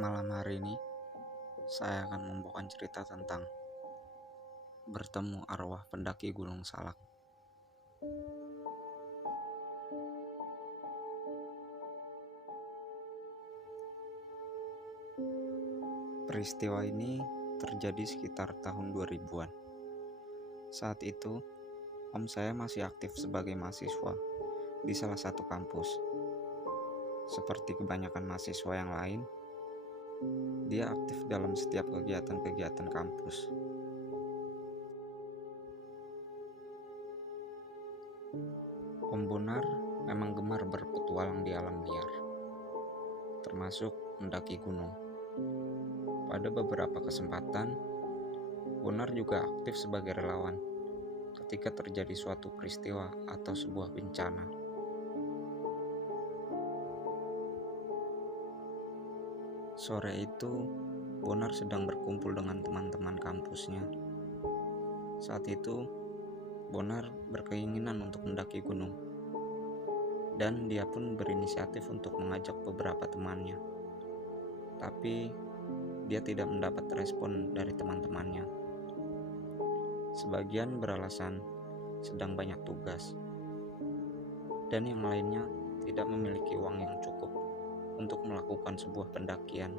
Malam hari ini, saya akan membawakan cerita tentang bertemu arwah pendaki Gunung Salak. Peristiwa ini terjadi sekitar tahun 2000-an. Saat itu, om saya masih aktif sebagai mahasiswa di salah satu kampus. Seperti kebanyakan mahasiswa yang lain, dia aktif dalam setiap kegiatan-kegiatan kampus. Om Bonar memang gemar berpetualang di alam liar, termasuk mendaki gunung. Pada beberapa kesempatan, Bonar juga aktif sebagai relawan ketika terjadi suatu peristiwa atau sebuah bencana. Sore itu, Bonar sedang berkumpul dengan teman-teman kampusnya. Saat itu, Bonar berkeinginan untuk mendaki gunung, dan dia pun berinisiatif untuk mengajak beberapa temannya. Tapi, dia tidak mendapat respon dari teman-temannya. Sebagian beralasan sedang banyak tugas, dan yang lainnya tidak memiliki uang yang cukup untuk melakukan sebuah pendakian.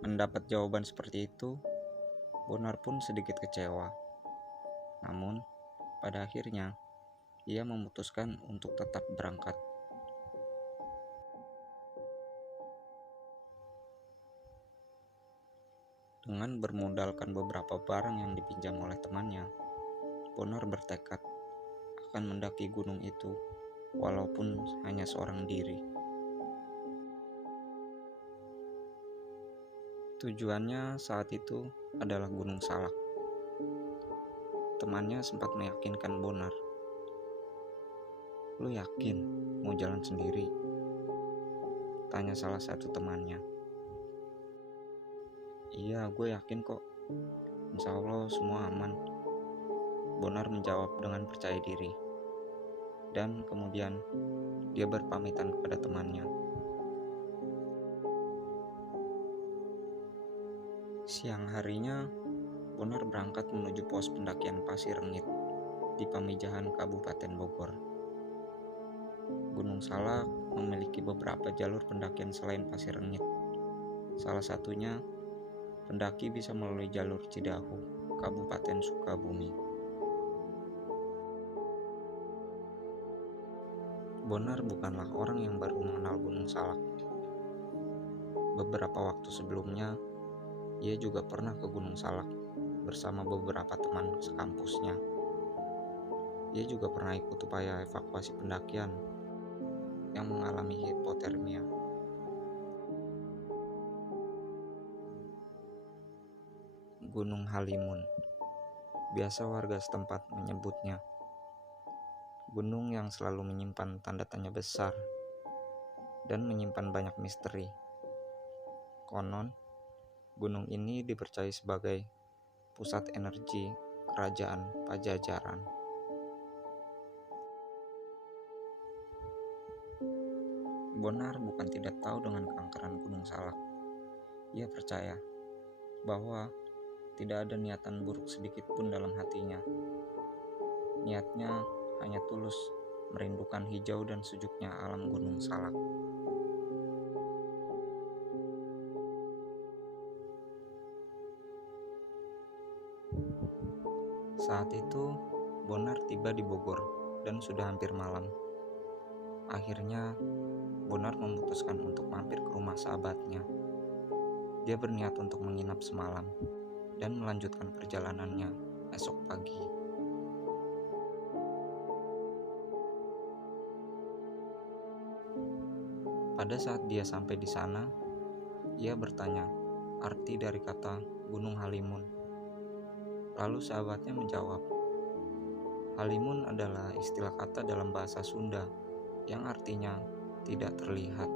Mendapat jawaban seperti itu, Bonar pun sedikit kecewa. Namun, pada akhirnya, ia memutuskan untuk tetap berangkat. Dengan bermodalkan beberapa barang yang dipinjam oleh temannya, Bonar bertekad akan mendaki gunung itu walaupun hanya seorang diri. Tujuannya saat itu adalah Gunung Salak. Temannya sempat meyakinkan Bonar. "Lu yakin mau jalan sendiri?" tanya salah satu temannya. "Iya, gue yakin kok. Insya Allah semua aman," Bonar menjawab dengan percaya diri. Dan kemudian dia berpamitan kepada temannya. Siang harinya, Bonar berangkat menuju pos pendakian Pasir Rengit di Pamijahan, Kabupaten Bogor. Gunung Salak memiliki beberapa jalur pendakian selain Pasir Rengit. Salah satunya, pendaki bisa melalui jalur Cidahu, Kabupaten Sukabumi. Bonar bukanlah orang yang baru mengenal Gunung Salak. Beberapa waktu sebelumnya, ia juga pernah ke Gunung Salak bersama beberapa teman sekampusnya. Ia juga pernah ikut upaya evakuasi pendakian yang mengalami hipotermia. Gunung Halimun, biasa warga setempat menyebutnya. Gunung yang selalu menyimpan tanda tanya besar dan menyimpan banyak misteri. Konon, gunung ini dipercaya sebagai pusat energi kerajaan Pajajaran. Bonar bukan tidak tahu dengan keangkeran Gunung Salak. Ia percaya bahwa tidak ada niatan buruk sedikit pun dalam hatinya. Niatnya hanya tulus merindukan hijau dan sejuknya alam Gunung Salak. Saat itu, Bonar tiba di Bogor dan sudah hampir malam. Akhirnya, Bonar memutuskan untuk mampir ke rumah sahabatnya. Dia berniat untuk menginap semalam dan melanjutkan perjalanannya esok pagi. Pada saat dia sampai di sana, ia bertanya arti dari kata Gunung Halimun. Lalu sahabatnya menjawab, Halimun adalah istilah kata dalam bahasa Sunda yang artinya tidak terlihat.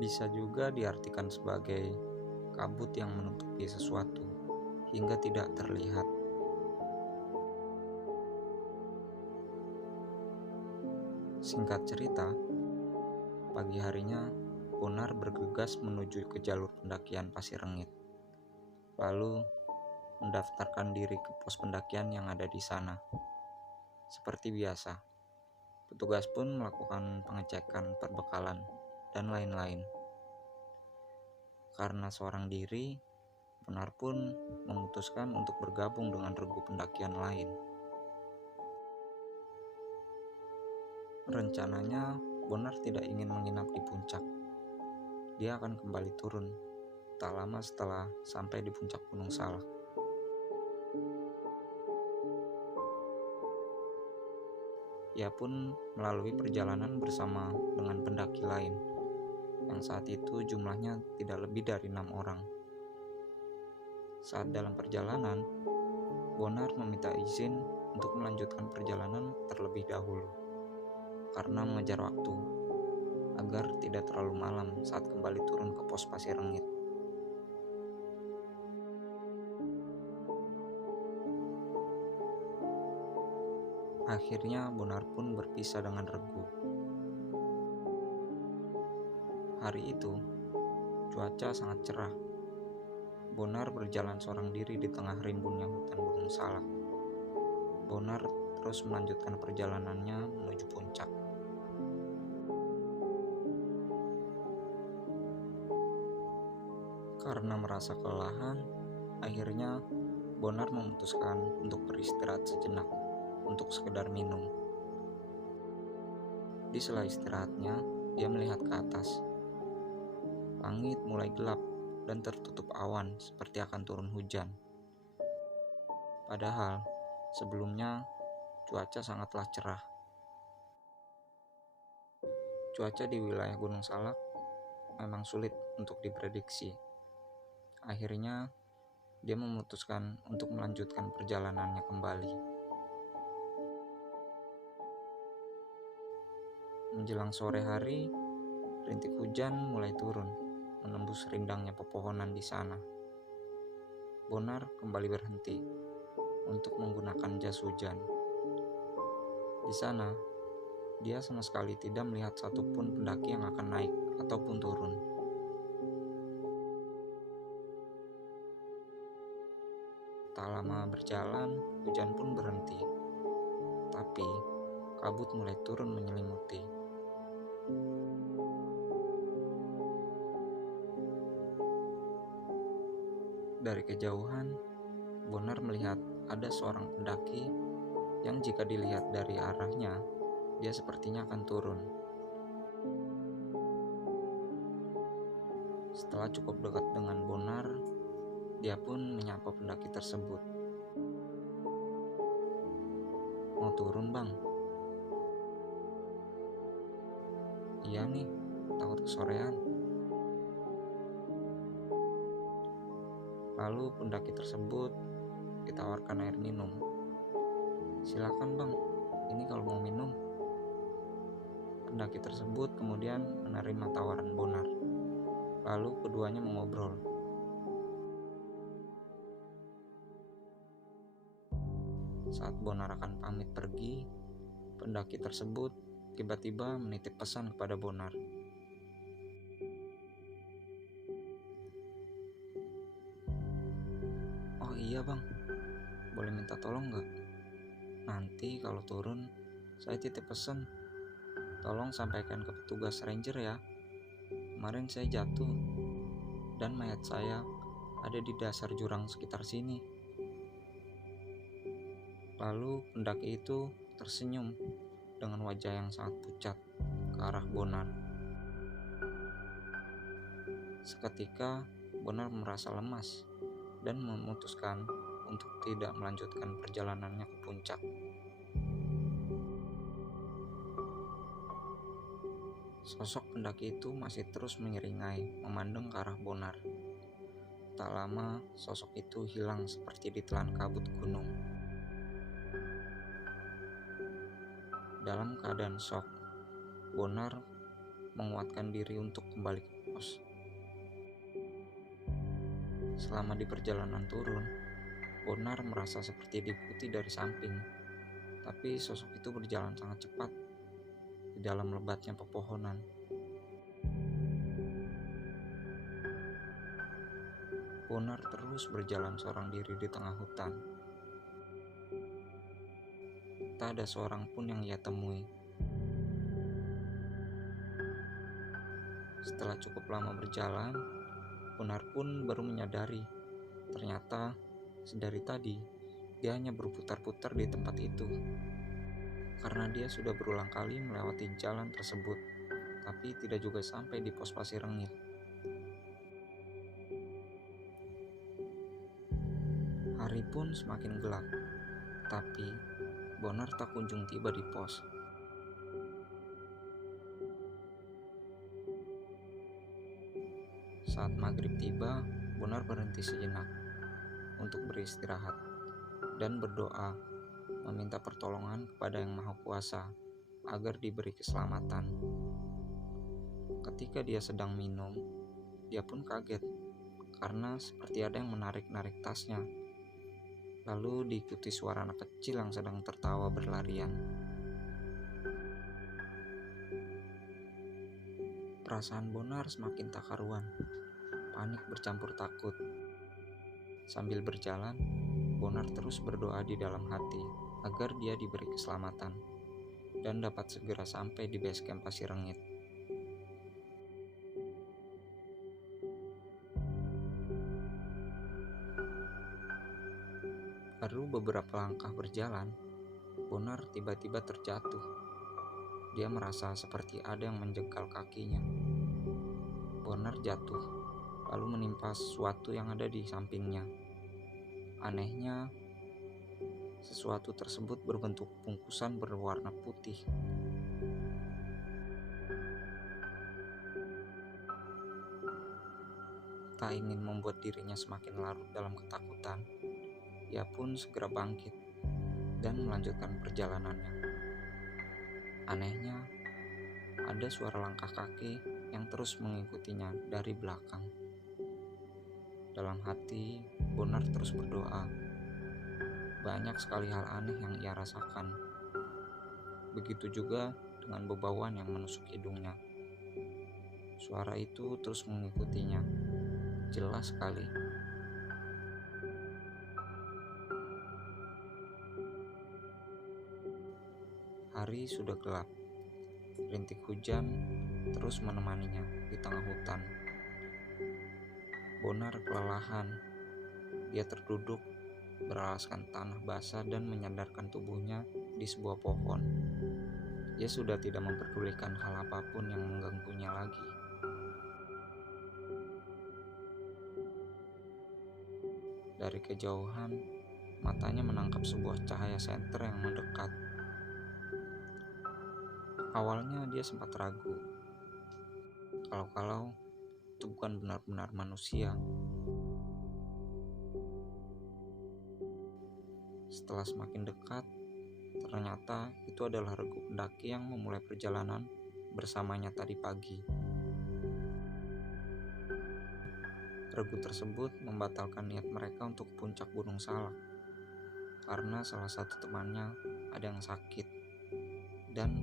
Bisa juga diartikan sebagai kabut yang menutupi sesuatu hingga tidak terlihat. Singkat cerita, pagi harinya Bonar bergegas menuju ke jalur pendakian Pasir Rengit, lalu mendaftarkan diri ke pos pendakian yang ada di sana. Seperti biasa, petugas pun melakukan pengecekan perbekalan dan lain-lain. Karena seorang diri, Bonar pun memutuskan untuk bergabung dengan regu pendakian lain. Rencananya, Bonar tidak ingin menginap di puncak. Dia akan kembali turun tak lama setelah sampai di puncak Gunung Salak. Ia pun melalui perjalanan bersama dengan pendaki lain, yang saat itu jumlahnya tidak lebih dari 6 orang. Saat dalam perjalanan, Bonar meminta izin untuk melanjutkan perjalanan terlebih dahulu, karena mengejar waktu, agar tidak terlalu malam saat kembali turun ke pos Pasir Rengit. Akhirnya Bonar pun berpisah dengan regu. Hari itu, cuaca sangat cerah. Bonar berjalan seorang diri di tengah rimbunnya hutan Gunung Salak. Bonar terus melanjutkan perjalanannya menuju puncak. Karena merasa kelelahan, akhirnya Bonar memutuskan untuk beristirahat sejenak untuk sekedar minum. Di sela istirahatnya, dia melihat ke atas. Langit mulai gelap dan tertutup awan seperti akan turun hujan. Padahal sebelumnya cuaca sangatlah cerah. Cuaca di wilayah Gunung Salak memang sulit untuk diprediksi. Akhirnya, dia memutuskan untuk melanjutkan perjalanannya kembali. Menjelang sore hari, rintik hujan mulai turun, menembus rindangnya pepohonan di sana. Bonar kembali berhenti untuk menggunakan jas hujan. Di sana, dia sama sekali tidak melihat satupun pendaki yang akan naik ataupun turun. Tak lama berjalan, hujan pun berhenti. Tapi, kabut mulai turun menyelimuti. Dari kejauhan, Bonar melihat ada seorang pendaki yang jika dilihat dari arahnya, dia sepertinya akan turun. Setelah cukup dekat dengan Bonar, dia pun menyapa pendaki tersebut. "Mau turun, Bang?" "Iya nih, takut kesorean." Lalu pendaki tersebut ditawarkan air minum. "Silakan, Bang, ini kalau mau minum." Pendaki tersebut kemudian menerima tawaran Bonar. Lalu keduanya mengobrol. Saat Bonar akan pamit pergi, pendaki tersebut tiba-tiba menitip pesan kepada Bonar. "Oh iya, Bang, boleh minta tolong gak? Nanti kalau turun, saya titip pesan. Tolong sampaikan ke petugas ranger ya. Kemarin saya jatuh, dan mayat saya ada di dasar jurang sekitar sini." Lalu pendaki itu tersenyum dengan wajah yang sangat pucat ke arah Bonar. Seketika Bonar merasa lemas dan memutuskan untuk tidak melanjutkan perjalanannya ke puncak. Sosok pendaki itu masih terus menyeringai memandang ke arah Bonar. Tak lama sosok itu hilang seperti ditelan kabut gunung. Dalam keadaan shock, Bonar menguatkan diri untuk kembali ke pos. Selama di perjalanan turun, Bonar merasa seperti diikuti dari samping, tapi sosok itu berjalan sangat cepat. di dalam lebatnya pepohonan. Bonar terus berjalan seorang diri di tengah hutan. Tak ada seorang pun yang ia temui. Setelah cukup lama berjalan, Bonar pun baru menyadari ternyata sedari tadi dia hanya berputar-putar di tempat itu. Karena dia sudah berulang kali melewati jalan tersebut, tapi tidak juga sampai di pos pasir rengit. Hari pun semakin gelap, tapi Bonar tak kunjung tiba di pos. Saat maghrib tiba, Bonar berhenti sejenak untuk beristirahat dan berdoa meminta pertolongan kepada Yang Maha Kuasa agar diberi keselamatan. Ketika dia sedang minum, dia pun kaget karena seperti ada yang menarik-narik tasnya. Lalu diikuti suara anak kecil yang sedang tertawa berlarian. Perasaan Bonar semakin tak karuan. Panik bercampur takut. Sambil berjalan, Bonar terus berdoa di dalam hati agar dia diberi keselamatan dan dapat segera sampai di base camp Pasir Rengit. Baru beberapa langkah berjalan, Bonar tiba-tiba terjatuh. Dia merasa seperti ada yang menjegal kakinya. Bonar jatuh, lalu menimpa sesuatu yang ada di sampingnya. Anehnya, sesuatu tersebut berbentuk bungkusan berwarna putih. Tak ingin membuat dirinya semakin larut dalam ketakutan, ia pun segera bangkit dan melanjutkan perjalanannya. Anehnya, ada suara langkah kaki yang terus mengikutinya dari belakang. Dalam hati, Bonar terus berdoa. Banyak sekali hal aneh yang ia rasakan. Begitu juga dengan bebauan yang menusuk hidungnya. Suara itu terus mengikutinya. Jelas sekali. Hari sudah gelap. Rintik hujan terus menemaninya di tengah hutan. Bonar kelelahan. Dia terduduk, beralaskan tanah basah dan menyandarkan tubuhnya di sebuah pohon. Dia sudah tidak memperdulikan hal apapun yang mengganggunya lagi. Dari kejauhan, matanya menangkap sebuah cahaya senter yang mendekat. Awalnya dia sempat ragu, kalau itu bukan benar-benar manusia. Setelah semakin dekat, ternyata itu adalah regu pendaki yang memulai perjalanan bersamanya tadi pagi. Regu tersebut membatalkan niat mereka untuk puncak Gunung Salak karena salah satu temannya ada yang sakit, dan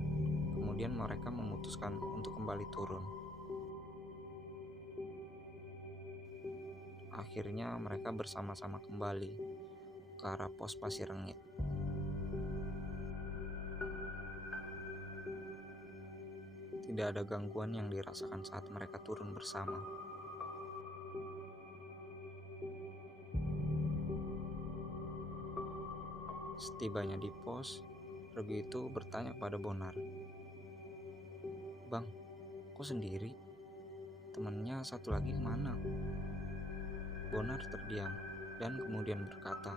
kemudian mereka memutuskan untuk kembali turun. Akhirnya mereka bersama-sama kembali ke arah pos Pasir Rengit. Tidak ada gangguan yang dirasakan saat mereka turun bersama. Setibanya di pos, regu itu bertanya pada Bonar, "Bang, kok sendiri? Temannya satu lagi kemana?" Bonar terdiam dan kemudian berkata,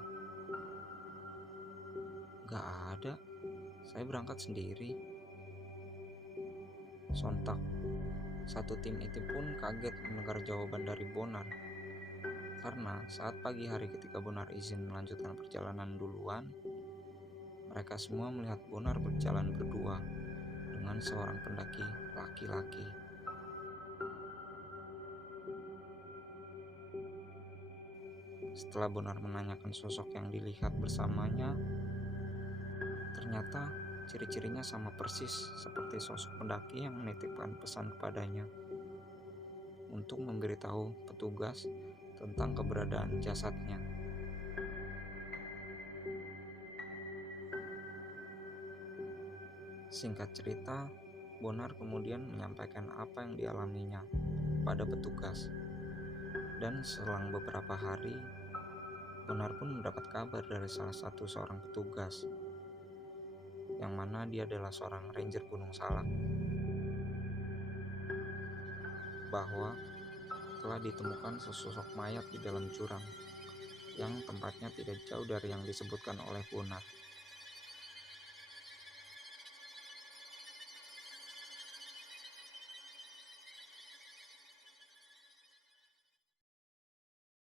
"Gak ada, saya berangkat sendiri." Sontak, satu tim itu pun kaget mendengar jawaban dari Bonar. Karena saat pagi hari ketika Bonar izin melanjutkan perjalanan duluan, mereka semua melihat Bonar berjalan berdua dengan seorang pendaki laki-laki. Setelah Bonar menanyakan sosok yang dilihat bersamanya, ternyata Ciri-cirinya sama persis seperti sosok pendaki yang menitipkan pesan kepadanya untuk memberitahu petugas tentang keberadaan jasadnya. Singkat cerita, Bonar kemudian menyampaikan apa yang dialaminya pada petugas. Dan selang beberapa hari, Bonar pun mendapat kabar dari salah satu seorang petugas, yang mana dia adalah seorang ranger Gunung Salak, bahwa telah ditemukan sesosok mayat di dalam jurang yang tempatnya tidak jauh dari yang disebutkan oleh Bonar.